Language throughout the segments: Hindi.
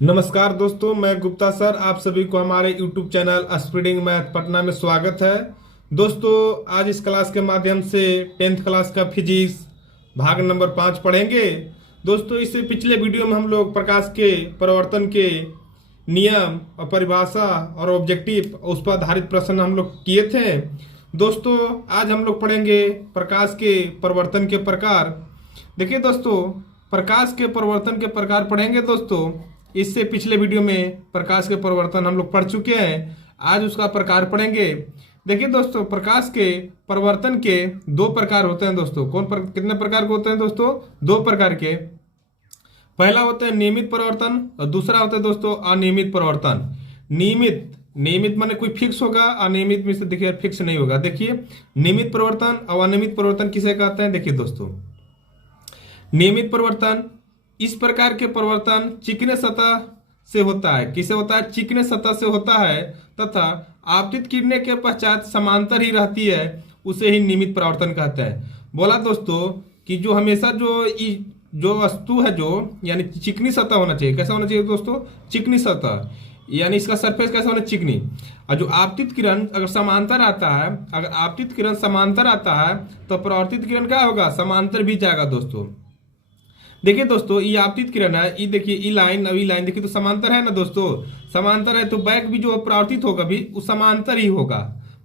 नमस्कार दोस्तों, मैं गुप्ता सर आप सभी को हमारे YouTube channel speeding math Patna में स्वागत है। दोस्तों, आज इस क्लास के माध्यम से 10th क्लास का फिजिक्स भाग नंबर 5 पढ़ेंगे। दोस्तों, इससे पिछले वीडियो में हम लोग प्रकाश के परिवर्तन के नियम और परिभाषा और ऑब्जेक्टिव उस पर आधारित प्रश्न हम लोग किए थे। दोस्तों, आज हम लोग पढ़ेंगे प्रकाश के परिवर्तन के प्रकार। देखिए दोस्तों, प्रकाश के परिवर्तन के प्रकार पढ़ेंगे। दोस्तों, इससे पिछले वीडियो में प्रकाश के परिवर्तन हम लोग पढ़ चुके हैं, आज उसका प्रकार पढ़ेंगे। देखिए दोस्तों, प्रकाश के परिवर्तन के दो प्रकार होते हैं। दोस्तों, कितने प्रकार के होते हैं? दोस्तों, दो प्रकार के। पहला होता है नियमित परिवर्तन और दूसरा होता है दोस्तों अनियमित परिवर्तन। नियमित माने कोई फिक्स होगा, अनियमित में से देखिए फिक्स नहीं होगा। देखिए, नियमित परिवर्तन और अनियमित परिवर्तन किसे कहते हैं? देखिए दोस्तों, नियमित परिवर्तन इस प्रकार के परिवर्तन चिकने सतह से होता है। किसे होता है? चिकने सतह से होता है तथा आपतित किरणें के पश्चात समांतर ही रहती है, उसे ही नियमित परिवर्तन कहते हैं। बोला दोस्तों कि जो हमेशा जो वस्तु है, जो यानी चिकनी सतह होना चाहिए। कैसा होना चाहिए दोस्तों? चिकनी सतह, यानी इसका सरफेस कैसा होना? चिकनी। और जो आपतित किरण अगर समांतर आता है, तो परावर्तित किरण क्या होगा? समांतर भी जाएगा। दोस्तों देखिए दोस्तों, ये आपतित किरण है, ये देखिए ई लाइन और ई लाइन देखिए तो समांतर है ना दोस्तों। समांतर है तो बैक भी जो परावर्तित होगा भी वो समांतर ही होगा।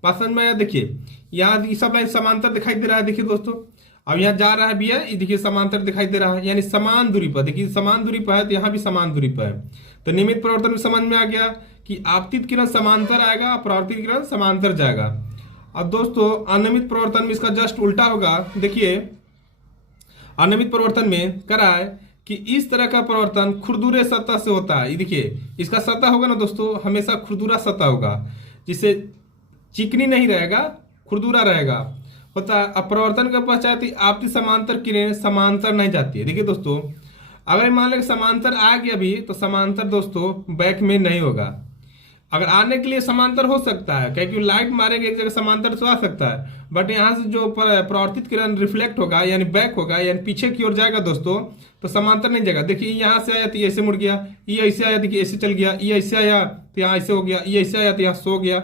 पसंद में देखिए यहाँ सब लाइन समांतर दिखाई दे रहा है। देखिए दोस्तों, अब यहाँ जा रहा है भी है, ये देखिए समांतर दिखाई दे रहा है, यानी समान दूरी पर। देखिए समान दूरी पर है तो यहाँ भी समान दूरी पर है। तो नियमित परिवर्तन में समझ में आ गया कि आपतित किरण समांतर आएगा और परावर्तित किरण समांतर जाएगा। अब दोस्तों अनियमित परिवर्तन में इसका जस्ट उल्टा होगा। देखिए, अनियमित परिवर्तन में करा है कि इस तरह का परिवर्तन खुरदुरे सतह से होता है। ये देखिए, इसका सतह होगा ना दोस्तों, हमेशा खुरदुरा सतह होगा, जिससे चिकनी नहीं रहेगा, खुरदुरा रहेगा होता है। अब परिवर्तन के पश्चात आपकी समांतर किरणें समांतर नहीं जाती है। देखिए दोस्तों, अगर मान लो समांतर आ गया भी तो समांतर दोस्तों बैक में नहीं होगा। अगर आने के लिए समांतर हो सकता है, क्योंकि लाइट मारेंगे एक जगह समांतर तो आ सकता है, बट यहाँ से जो परावर्तित किरण रिफ्लेक्ट होगा यानी बैक होगा, यानी पीछे की ओर जाएगा दोस्तों, तो समांतर नहीं जाएगा। देखिए यहाँ से आया तो ये ऐसे मुड़ गया, ये ऐसे आया देखिए ऐसे चल गया, ये ऐसे आया तो यहाँ ऐसे हो गया, ये ऐसे आया तो यहाँ सो गया।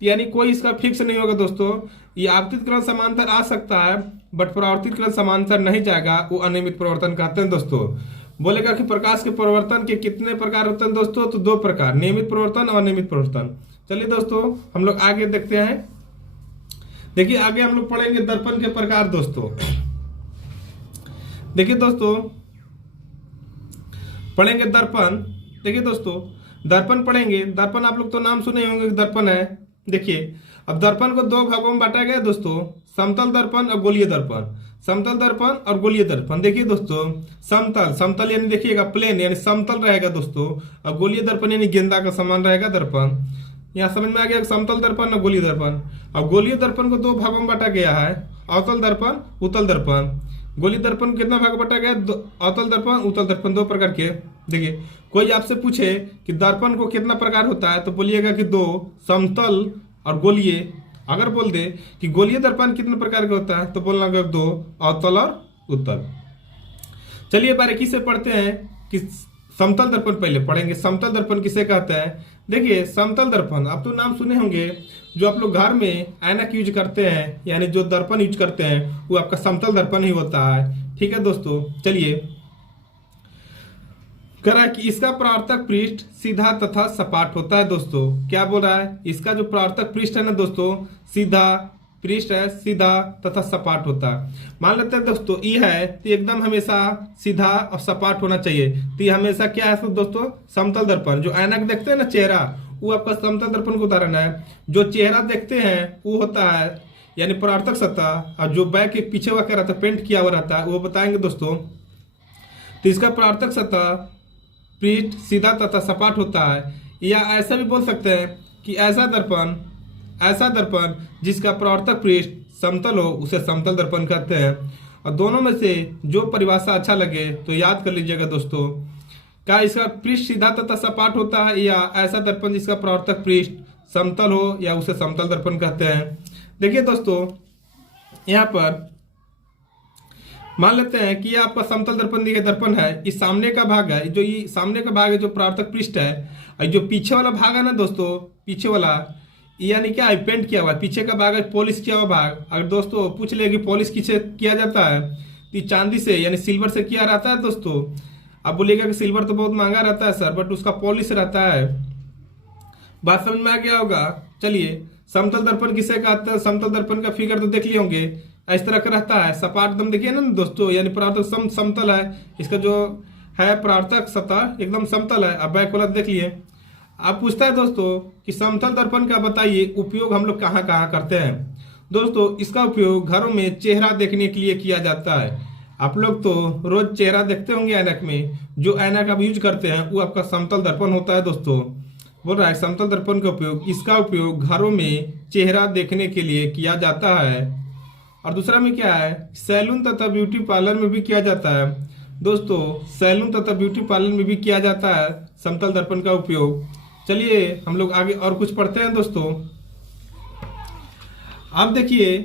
यानी कोई इसका फिक्स नहीं होगा दोस्तों। ये आपतित किरण समांतर आ सकता है बट परावर्तित किरण समांतर नहीं जाएगा, वो अनियमित परिवर्तन कहते हैं। दोस्तों बोलेगा कि प्रकाश के परिवर्तन के कितने प्रकार होते हैं दोस्तों? तो दो प्रकार, नियमित परिवर्तन और अनियमित परिवर्तन। चलिए दोस्तों हम लोग आगे देखते हैं। देखिए आगे हम लोग पढ़ेंगे दर्पण के प्रकार। दोस्तों देखिए दोस्तों, पढ़ेंगे दर्पण। देखिए दोस्तों, दर्पण पढ़ेंगे। दर्पण आप लोग तो नाम सुने होंगे, दर्पण है। देखिए, अब दर्पण को दो भागों में बांटा गया दोस्तों, समतल दर्पण और गोलीय दर्पण। समतल दर्पण और गोलीय दर्पण। देखिए दोस्तों, समतल यानी देखिएगा प्लेन यानी समतल रहेगा दोस्तों, और गोलीय दर्पण यानी गेंदा का समान रहेगा दर्पण। यहाँ समझ में आ गया समतल दर्पण और गोलीय दर्पण। अब गोलीय दर्पण को दो भागों में बांटा गया है, अवतल दर्पण, उत्तल दर्पण। गोलीय दर्पण को कितना भाग बांटा गया? अवतल दर्पण, उत्तल दर्पण, दो प्रकार के। देखिए, कोई आपसे पूछे कि दर्पण को कितना प्रकार होता है तो बोलिएगा कि दो, समतल और गोलीय। अगर बोल दे कि गोलीय दर्पण कितने प्रकार का होता है तो बोलना होगा दो, अवतल और उत्तल। चलिए बारीकी से पढ़ते हैं कि समतल दर्पण पहले पढ़ेंगे। समतल दर्पण किसे कहते हैं? देखिए, समतल दर्पण आप तो नाम सुने होंगे, जो आप लोग घर में ऐनक यूज करते हैं यानी जो दर्पण यूज करते हैं वो आपका समतल दर्पण ही होता है। ठीक है दोस्तों, चलिए कह रहा है कि इसका परावर्तक पृष्ठ सीधा तथा सपाट होता है। दोस्तों क्या बोल रहा है? इसका जो परावर्तक पृष्ठ है ना दोस्तों, सीधा पृष्ठ है, सीधा तथा सपाट होता है। मान लेते हैं दोस्तों ई है तो एकदम हमेशा सीधा और सपाट होना चाहिए। तो ये हमेशा क्या है दोस्तों? समतल दर्पण। जो ऐनक देखते हैं ना चेहरा, वो आपका समतल दर्पण का उदाहरण है। जो चेहरा देखते हैं वो होता है यानी परावर्तक सतह, और जो बैक एक पीछे हुआ क्या रहता है, पेंट किया हुआ रहता है, वो बताएंगे दोस्तों। तो इसका परावर्तक सतह पृष्ठ सीधा तथा सपाट होता है। या ऐसा भी बोल सकते हैं कि ऐसा दर्पण जिसका परावर्तक पृष्ठ समतल हो उसे समतल दर्पण कहते हैं। और दोनों में से जो परिभाषा अच्छा लगे तो याद कर लीजिएगा दोस्तों। क्या इसका पृष्ठ सीधा तथा सपाट होता है, या ऐसा दर्पण जिसका परावर्तक पृष्ठ समतल हो, या उसे समतल दर्पण कहते हैं। देखिए दोस्तों, यहाँ पर मान लेते हैं कि ये आपका समतल दर्पण दिए दर्पण है, इस सामने का भाग है, जो ये सामने का भाग है जो परावर्तक पृष्ठ है, और जो पीछे वाला भाग है ना दोस्तों, पीछे वाला यानी क्या है, पेंट किया हुआ है, पीछे का भाग है पॉलिश किया हुआ भाग। अगर दोस्तों पूछ ले कि पॉलिश किससे किया जाता है, तो ये चांदी से यानी सिल्वर से किया रहता है दोस्तों। अब बोलिएगा कि सिल्वर तो बहुत महंगा रहता है सर, बट उसका पॉलिश रहता है। बात समझ में आ गया होगा। चलिए, समतल दर्पण किसे कहते हैं, समतल दर्पण का फिगर तो देख लिए होंगे, इस तरह का रहता है, सपाट एकदम देखिए ना दोस्तों, यानी परावर्तक समतल है, इसका जो है परावर्तक सतह एकदम समतल है। अब बैक वाला देख लिए। अब पूछता है दोस्तों कि समतल दर्पण का बताइए उपयोग हम लोग कहाँ कहाँ करते हैं। दोस्तों इसका उपयोग घरों में चेहरा देखने के लिए किया जाता है। आप लोग तो रोज चेहरा देखते होंगे ऐनक में, जो ऐनक आप यूज करते हैं वो आपका समतल दर्पण होता है दोस्तों। बोल रहा है समतल दर्पण का उपयोग, इसका उपयोग घरों में चेहरा देखने के लिए किया जाता है। और दूसरा में क्या है, सैलून तथा ब्यूटी पार्लर में भी किया जाता है दोस्तों, सैलून तथा ब्यूटी पार्लर में भी किया जाता है समतल दर्पण का उपयोग। चलिए हम लोग आगे और कुछ पढ़ते हैं दोस्तों। आप देखिए,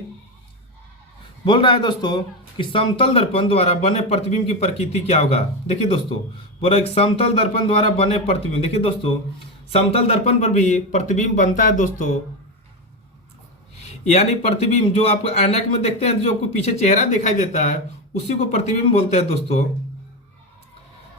बोल रहा है दोस्तों कि समतल दर्पण द्वारा बने प्रतिबिंब की प्रकृति क्या होगा। देखिए दोस्तों, बोल रहा है समतल दर्पण द्वारा बने प्रतिबिंब। देखिए दोस्तों, समतल दर्पण पर भी प्रतिबिंब बनता है दोस्तों, यानी प्रतिबिंब जो आप ऐनक में देखते हैं, जो आपको पीछे चेहरा दिखाई देता है, उसी को प्रतिबिंब बोलते हैं दोस्तों।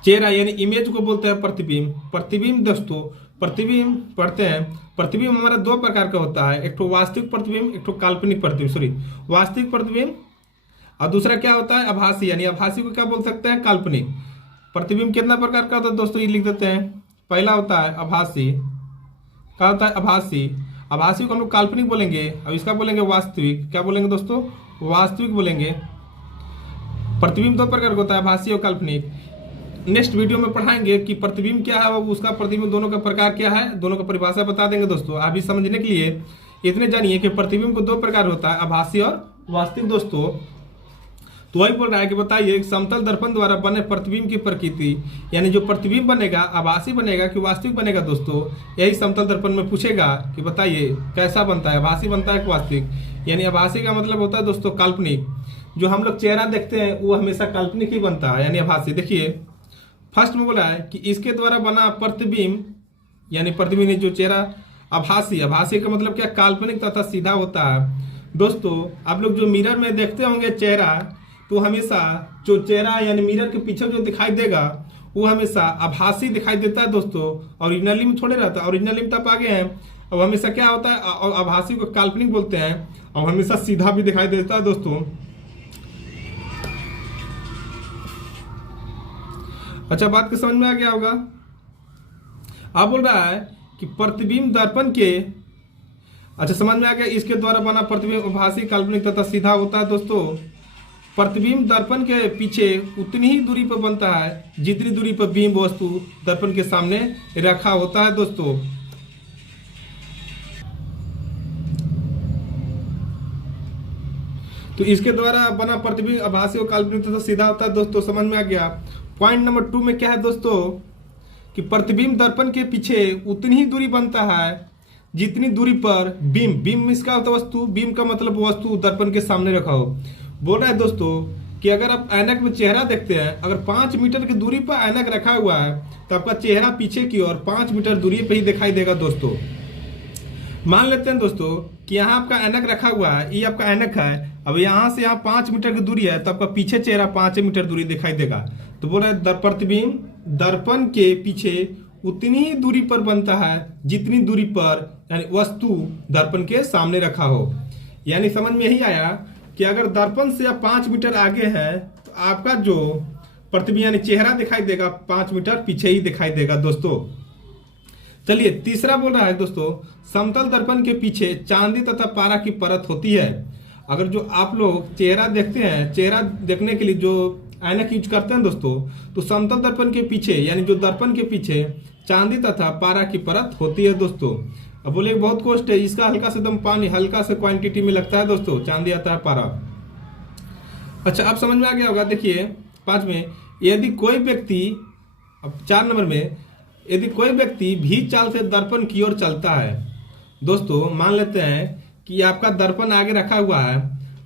चेहरा यानी इमेज को बोलते हैं प्रतिबिंब। प्रतिबिंब दोस्तों, प्रतिबिंब पढ़ते हैं, प्रतिबिंब हमारा दो प्रकार का होता है, एक तो वास्तविक प्रतिबिंब, एक तो काल्पनिक प्रतिबिंब, सॉरी वास्तविक प्रतिबिंब, और दूसरा क्या होता है आभासी, यानी आभासी को क्या बोल सकते हैं, काल्पनिक। प्रतिबिंब कितना प्रकार का होता है दोस्तों, ये लिख देते हैं। पहला होता है आभासी, क्या होता है आभासी, आभासी को हम लोग काल्पनिक बोलेंगे। अब इसका बोलेंगे वास्तविक, क्या बोलेंगे दोस्तों, वास्तविक बोलेंगे। प्रतिबिंब दो प्रकार का होता है, आभासी और काल्पनिक। नेक्स्ट वीडियो में पढ़ाएंगे कि प्रतिबिंब क्या है, उसका प्रतिबिंब दोनों का प्रकार क्या है, दोनों का परिभाषा बता देंगे दोस्तों। अभी समझने के लिए इतने जानिए कि प्रतिबिंब को दो प्रकार होता है, आभासी और वास्तविक दोस्तों। तो वही बोल रहा है कि बताइए समतल दर्पण द्वारा बने प्रतिबिंब की प्रकृति, यानी जो प्रतिबिंब बनेगा आभासी बनेगा कि वास्तविक बनेगा दोस्तों, यही समतल दर्पण में पूछेगा कि बताइए कैसा बनता है, आभासी बनता है कि वास्तविक। यानी आभासी का मतलब होता है दोस्तों काल्पनिक, जो हम लोग चेहरा देखते हैं वो हमेशा काल्पनिक ही बनता है, यानी आभासी। देखिए फर्स्ट में बोला है कि इसके द्वारा बना प्रतिबिंब, यानी प्रतिबिंब जो चेहरा आभासी, आभासी का मतलब क्या, काल्पनिक तथा सीधा होता है दोस्तों। आप लोग जो मिरर में देखते होंगे चेहरा, तो हमेशा जो चेहरा यानी मिरर के पीछे जो दिखाई देगा वो हमेशा आभासी दिखाई देता है दोस्तों, ओरिजिनली में थोड़े रहता है, ओरिजिनली में तब आगे हैं। अब हमेशा क्या होता है, आभासी को काल्पनिक बोलते हैं, और हमेशा सीधा भी दिखाई देता है दोस्तों। अच्छा, बात के समझ में आ गया होगा। अब बोल रहा है कि प्रतिबिंब दर्पण के, अच्छा समझ में आ गया, इसके द्वारा बना प्रतिबिंब आभासी काल्पनिक तथा सीधा होता है दोस्तों। प्रतिबिंब दर्पण के पीछे उतनी ही दूरी पर बनता है जितनी दूरी पर बिंब वस्तु दर्पण के सामने रखा होता है दोस्तों। तो इसके द्वारा बना प्रतिबिंब आभासी और काल्पनिक तथा सीधा होता है दोस्तों, समझ में आ गया। पॉइंट नंबर 2 में क्या है दोस्तों कि प्रतिबिंब दर्पण के पीछे उतनी ही दूरी बनता है जितनी दूरी पर बिंब, बिंब इसका होता है वस्तु, बिंब का मतलब वस्तु दर्पण के सामने रखा हो। बोल रहा है दोस्तों कि अगर आप ऐनक में चेहरा देखते हैं, अगर 5 मीटर की दूरी पर ऐनक रखा हुआ है तो आपका चेहरा पीछे की ओर 5 मीटर दूरी पे ही दिखाई देगा दोस्तों। मान लेते हैं दोस्तों कि यहाँ आपका ऐनक रखा हुआ है, ये आपका ऐनक है, अब यहाँ से यहाँ 5 मीटर की दूरी है तो आपका पीछे चेहरा 5 मीटर दूरी दिखाई देगा। तो बोल रहा है प्रतिबिंब दर्पण के पीछे उतनी ही दूरी पर बनता है जितनी दूरी पर यानी वस्तु दर्पण के सामने रखा हो। यानी समझ में यही आया कि अगर दर्पण से आप 5 मीटर आगे हैं तो आपका जो प्रतिबिंब यानी चेहरा दिखाई देगा 5 मीटर पीछे ही दिखाई देगा दोस्तों। चलिए तीसरा बोल रहा है दोस्तों, समतल दर्पण के पीछे चांदी तथा पारा की परत होती है। अगर जो आप लोग चेहरा देखते हैं, चेहरा देखने के लिए जो ऐनक यूज करते हैं दोस्तों, तो समतल दर्पण के पीछे यानी जो दर्पण के पीछे चांदी तथा पारा की परत होती है दोस्तों। अब बोले बहुत कॉस्ट है इसका, हल्का से दम पानी हल्का से क्वांटिटी में लगता है दोस्तों, चांदी आता है पारा। अच्छा अब समझ में आ गया होगा। देखिए 5 में, यदि कोई व्यक्ति, अब 4 नंबर में, यदि कोई व्यक्ति भी चाल से दर्पण की ओर चलता है दोस्तों, मान लेते हैं कि आपका दर्पण आगे रखा हुआ है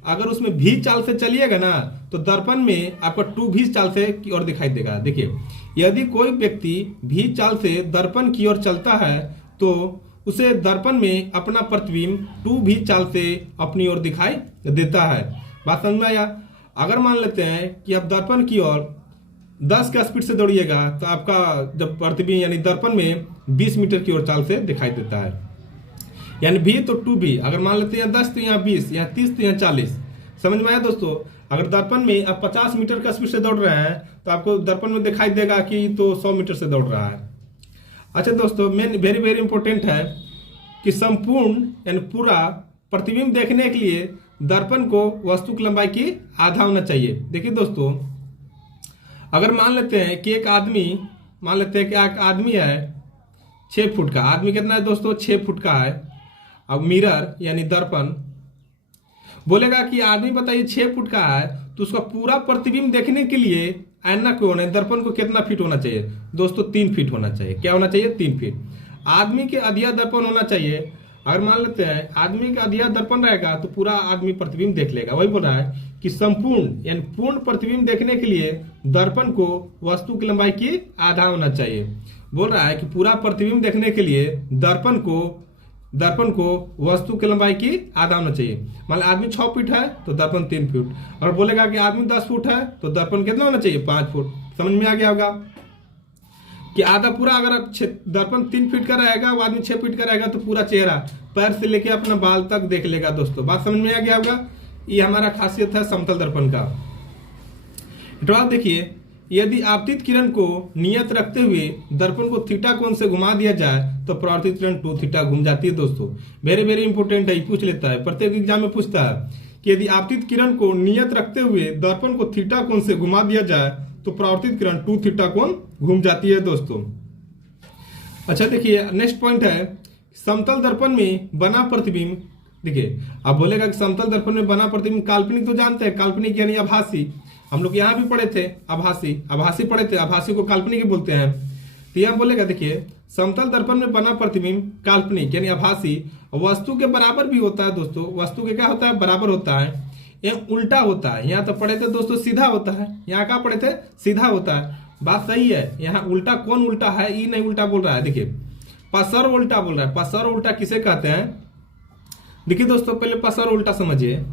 अगर उसमें भी चाल से चलिएगा ना तो दर्पण में आपका 2 भी चाल से की ओर दिखाई देगा। देखिए, यदि कोई व्यक्ति भी चाल से दर्पण की ओर चलता है तो उसे दर्पण में अपना प्रतिबिंब 2 भी चाल से अपनी ओर दिखाई देता है। बात समझ में आया? अगर मान लेते हैं कि आप दर्पण की ओर 10 का स्पीड से दौड़िएगा तो आपका जब प्रतिबिंब यानी दर्पण में 20 मीटर की ओर चाल से दिखाई देता है। यानी भी तो 2 भी, अगर मान लेते हैं 10 तो यहाँ 20, यहाँ 30 तो यहाँ 40। समझ में आया दोस्तों? अगर दर्पण में आप 50 मीटर का स्पीड से दौड़ रहे हैं तो आपको दर्पण में दिखाई देगा कि तो 100 मीटर से दौड़ रहा है। अच्छा दोस्तों, मेन वेरी वेरी इंपॉर्टेंट है कि संपूर्ण यानी पूरा प्रतिबिंब देखने के लिए दर्पण को वस्तु की लंबाई की आधा होना चाहिए। देखिए दोस्तों, अगर मान लेते हैं कि एक आदमी है 6 फुट का। आदमी कितना है दोस्तों? 6 फुट का है। अब मिरर यानी दर्पण बोलेगा कि आदमी बताइए 6 फुट का है तो उसका पूरा प्रतिबिंब देखने के लिए ऐना कौन है दर्पण को कितना फीट होना चाहिए दोस्तों? 3 फीट होना चाहिए। क्या होना चाहिए? 3 फीट। आदमी के अधिया दर्पण होना चाहिए। अगर मान लेते हैं आदमी का अधिया दर्पण रहेगा तो पूरा आदमी प्रतिबिंब देख लेगा। वही बोल रहा है कि संपूर्ण यानी पूर्ण प्रतिबिंब देखने के लिए दर्पण को वस्तु की लंबाई की आधा होना चाहिए। बोल रहा है कि पूरा प्रतिबिंब देखने के लिए दर्पण को वस्तु की लंबाई की आधा होना चाहिए। मान लो आदमी 6 फीट है तो दर्पण 3 फीट। और बोलेगा कि आदमी 10 फुट है तो दर्पण कितना होना चाहिए? 5 फुट। समझ में आ गया होगा कि आधा पूरा, अगर दर्पण 3 फीट का रहेगा, वो आदमी 6 फीट का रहेगा तो पूरा चेहरा पैर से लेके अपना बाल तक देख लेगा। दोस्तों बात समझ में आ गया होगा? ये हमारा खासियत है समतल दर्पण का। बात देखिए, यदि आपतित किरण को नियत रखते हुए दर्पण को थीटा कोण से घुमा दिया जाए तो परावर्तित किरण 2 थीटा घूम जाती है। दोस्तों वेरी वेरी इंपॉर्टेंट है, पूछ लेता है, प्रत्येक एग्जाम में पूछता है कि यदि आपतित किरण को नियत रखते हुए दर्पण को थीटा कोण से घुमा दिया जाए तो परावर्तित किरण 2 थीटा कोण घूम जाती है। दोस्तों अच्छा देखिए, नेक्स्ट पॉइंट है समतल दर्पण में बना प्रतिबिंब। देखिए, आप बोलेगा कि समतल दर्पण में बना प्रतिबिंब काल्पनिक तो जानते हैं, काल्पनिक यानी आभासी। हम लोग यहाँ भी पढ़े थे आभासी पढ़े थे, आभासी को काल्पनिक ही बोलते हैं। तो यहाँ बोलेगा देखिए, समतल दर्पण में बना प्रतिबिंब काल्पनिक यानी आभासी वस्तु के बराबर भी होता है। दोस्तों वस्तु के क्या होता है? बराबर होता है। यहाँ उल्टा होता है। यहाँ तो पढ़े थे दोस्तों सीधा होता है, यहाँ क्या पढ़े थे? सीधा होता है। बात सही है। यहाँ उल्टा कौन उल्टा है? ई नहीं उल्टा बोल रहा है। देखिए, पसर उल्टा बोल रहा है। पसर उल्टा किसे कहते हैं? देखिए दोस्तों, पहले पसर उल्टा समझिए।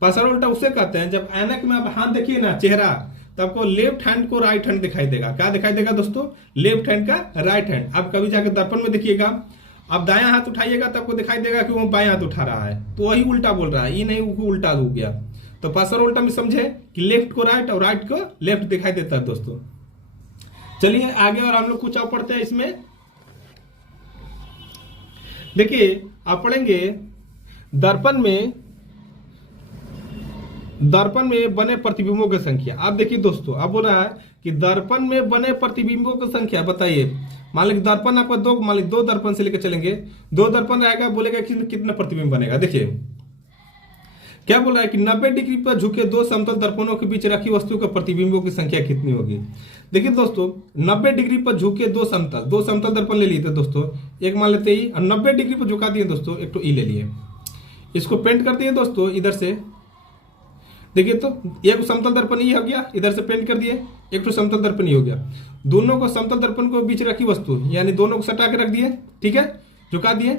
पसर उल्टा उसे कहते हैं जब ऐनक में आप हाथ देखिए ना चेहरा, तो आपको लेफ्ट हैंड को राइट हैंड दिखाई देगा। क्या दिखाई देगा दोस्तों? लेफ्ट हैंड का राइट हैंड। आप कभी जाकर दर्पण में देखिएगा, आप दायां हाथ उठाइएगा तो आपको दिखाई देगा कि वो बायां हाथ उठा रहा है, तो वही उल्टा बोल रहा है। ये नहीं वो उल्टा हो गया। तो पसर उल्टा में समझे कि लेफ्ट को राइट और राइट को लेफ्ट दिखाई देता है। दोस्तों चलिए आगे और हम लोग कुछ और पढ़ते हैं इसमें। देखिए, आप पढ़ेंगे दर्पण में बने प्रतिबिंबों की संख्या। आप देखिए दोस्तों, अब बोल रहा है कि दर्पण में बने प्रतिबिंबों की संख्या बताइए। मान लीजिए दर्पण आपका दो दर्पण से लेकर चलेंगे, 2 दर्पण रहेगा, बोलेगा कि कितना प्रतिबिंब बनेगा। देखिए क्या बोल रहा है कि 90 डिग्री पर झुके 2 समतल दर्पणों के बीच रखी वस्तु के प्रतिबिंबों की संख्या कितनी होगी। देखिए दोस्तों, 90 डिग्री पर झुके 2 समतल दर्पण ले लिए थे दोस्तों। एक मान लेते ही, और 90 डिग्री पर झुका दिए दोस्तों, एक तो ई ले लिए, इसको पेंट कर दिए दोस्तों इधर से। देखिए तो एक समतल दर्पण ही हो गया, इधर से पेंट कर दिए, एक तो समतल दर्पण ही हो गया। दोनों को समतल दर्पण को बीच रखी वस्तु, यानी दोनों को सटा के रख दिए, ठीक है, झुका दिए,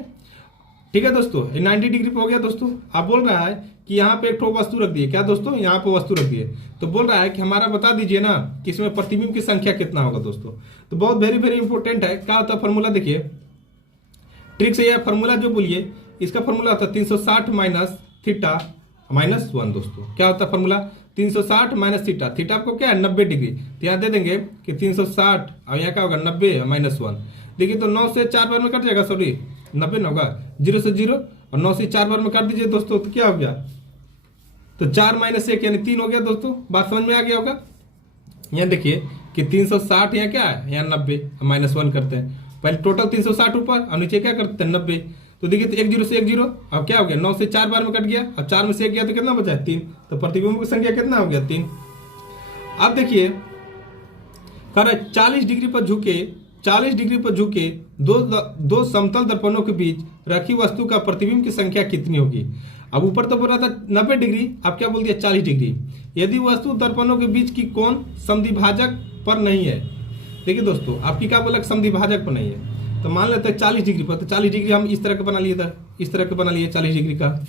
ठीक है दोस्तों। 90 डिग्री पे हो गया दोस्तों। आप बोल रहा है कि यहाँ पे एक ठो वस्तु रख दिए। क्या दोस्तों? यहाँ पे वस्तु रख दिए। तो बोल रहा है कि हमारा बता दीजिए ना कि इसमें प्रतिबिंब की संख्या कितना होगा। दोस्तों तो बहुत वेरी वेरी इंपॉर्टेंट है। क्या होता है फॉर्मूला? देखिए ट्रिक से यह फॉर्मूला जो बोलिए, इसका फॉर्मूला होता है 360 माइनस थीटा माइनस 1। दोस्तों क्या होता है फॉर्मूला? 360 minus theta. थीटा आपको क्या है? 90 डिग्री। तो यहाँ दे देंगे कि 360 और यहाँ क्या होगा? 90 माइनस 1। देखिए तो 9 से 4 बार में कट जाएगा, सॉरी 90 ना होगा, 0 से 0 और 9 से 4 बार में काट दीजिए दोस्तों, तो क्या हो गया? तो 4 माइनस 1 यानी 3 हो गया। दोस्तों बात समझ में आ गया होगा। यहाँ देखिए कि 360 यहाँ क्या है? यहाँ 90 माइनस 1 करते हैं। पहले टोटल 360 ऊपर और नीचे क्या करते हैं? 90। तो देखिए तो 1 0 से 1 0, अब क्या हो गया? 9 से 4 बार में कट गया, अब 4 में से 1 गया तो कितना बचा? 3। तो प्रतिबिंब की संख्या कितना हो गया? 3। अब देखिए कह रहा है 40 डिग्री पर झुके दो समतल दर्पणों के बीच रखी वस्तु का प्रतिबिंब की संख्या कितनी होगी। अब ऊपर तो बोल रहा था 90 डिग्री, आप क्या बोल दिया 40 डिग्री। यदि वस्तु दर्पणों के बीच की कोण समद्विभाजक पर नहीं है, देखिए दोस्तों आपकी क्या बोला समद्विभाजक पर नहीं है, तो मान लेते हैं 40 डिग्री पर, तो 40 डिग्री हम इस तरह का बना लिए था, इस तरह का बना लिए 40 डिग्री का।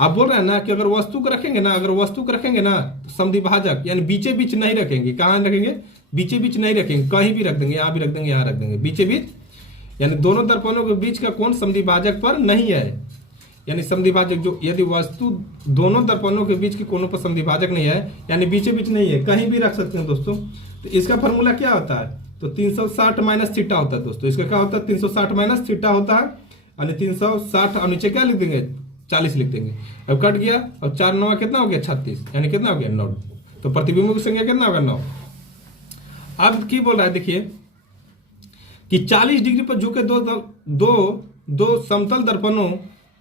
आप बोल रहे हैं ना कि अगर वस्तु को रखेंगे ना, अगर वस्तु को रखेंगे ना समद्विभाजक यानी बीचे बीच नहीं रखेंगे, कहाँ रखेंगे, बीचे बीच नहीं रखेंगे, कहीं भी रख देंगे, यहाँ भी रख देंगे, यहाँ रख देंगे, बीचे बीच यानी दोनों दर्पणों के बीच का कोण समद्विभाजक पर नहीं है, यानी समद्विभाजक जो यदि वस्तु दोनों दर्पणों के बीच के कोणों पर समद्विभाजक नहीं है यानी बीचे बीच नहीं है, कहीं भी रख सकते हैं दोस्तों। तो इसका फॉर्मूला क्या होता है, तो 360 माइनस थीटा होता है दोस्तों। इसका क्या होता है 360 माइनस थीटा होता है, यानी 360 और नीचे क्या लिख देंगे 40 लिख देंगे। अब कट गया, अब 4 9 कितना हो गया 36, यानी कितना हो गया 9। तो प्रतिबिंब की संख्या कितना होगा 9। अब की बोल रहा है देखिए कि 40 डिग्री पर झुके दो समतल दर्पणों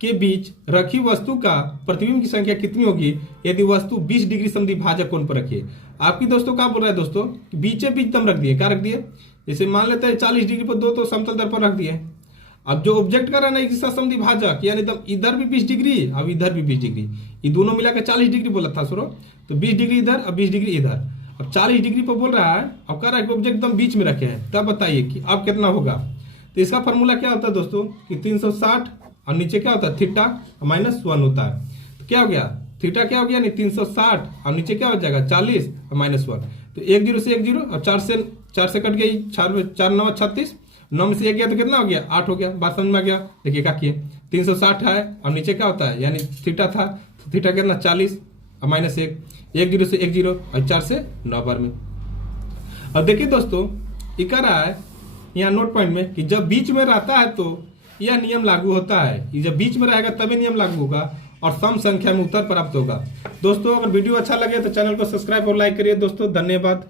के बीच रखी वस्तु का प्रतिबिंब की संख्या कितनी होगी यदि वस्तु 20 डिग्री समद्विभाजक कोण पर रखिए। आपकी दोस्तों क्या बोल रहा है दोस्तों, बीचे बीच दम रख दिए, क्या रख दिए, जैसे मान लेते हैं 40 डिग्री पर दो तो समतल दर्पण रख दिए। अब जो ऑब्जेक्ट कर रहा है ना इसका समद्विभाजक यानी इधर भी 20 डिग्री, अब इधर भी 20 डिग्री, ये दोनों मिलाकर 40 डिग्री बोला था सुनो, तो 20 डिग्री इधर और 20 डिग्री इधर। अब 40 डिग्री पर बोल रहा है, अब कह रहा है कि ऑब्जेक्ट एकदम बीच में रखे हैं, तब बताइए कि अब कितना होगा। तो इसका फॉर्मूला क्या होता है दोस्तों कि 360 और नीचे क्या होता है थीटा -1 होता है। तो क्या हो गया थीटा क्या हो गया, नहीं 360 और नीचे क्या हो जाएगा 40 और -1, तो 1 0 से 1 0 और 4 से कट गई, 4 9 36, 9 में से 1 गया तो कितना हो गया 8 हो गया। बात समझ में आ गया। देखिए क्या किए 360 है और नीचे क्या होता है यानी थीटा था, तो थीटा कितना 40 और -1, 1 0 से 1 0 और 4 से 9 बार में। अब देखिए दोस्तों ये कह रहा है यहाँ नोट पॉइंट में कि जब बीच में रहता है तो यह नियम लागू होता है, ये जब बीच में रहेगा तभी नियम लागू होगा और सम संख्या में उत्तर प्राप्त होगा। दोस्तों अगर वीडियो अच्छा लगे तो चैनल को सब्सक्राइब और लाइक करिए दोस्तों, धन्यवाद।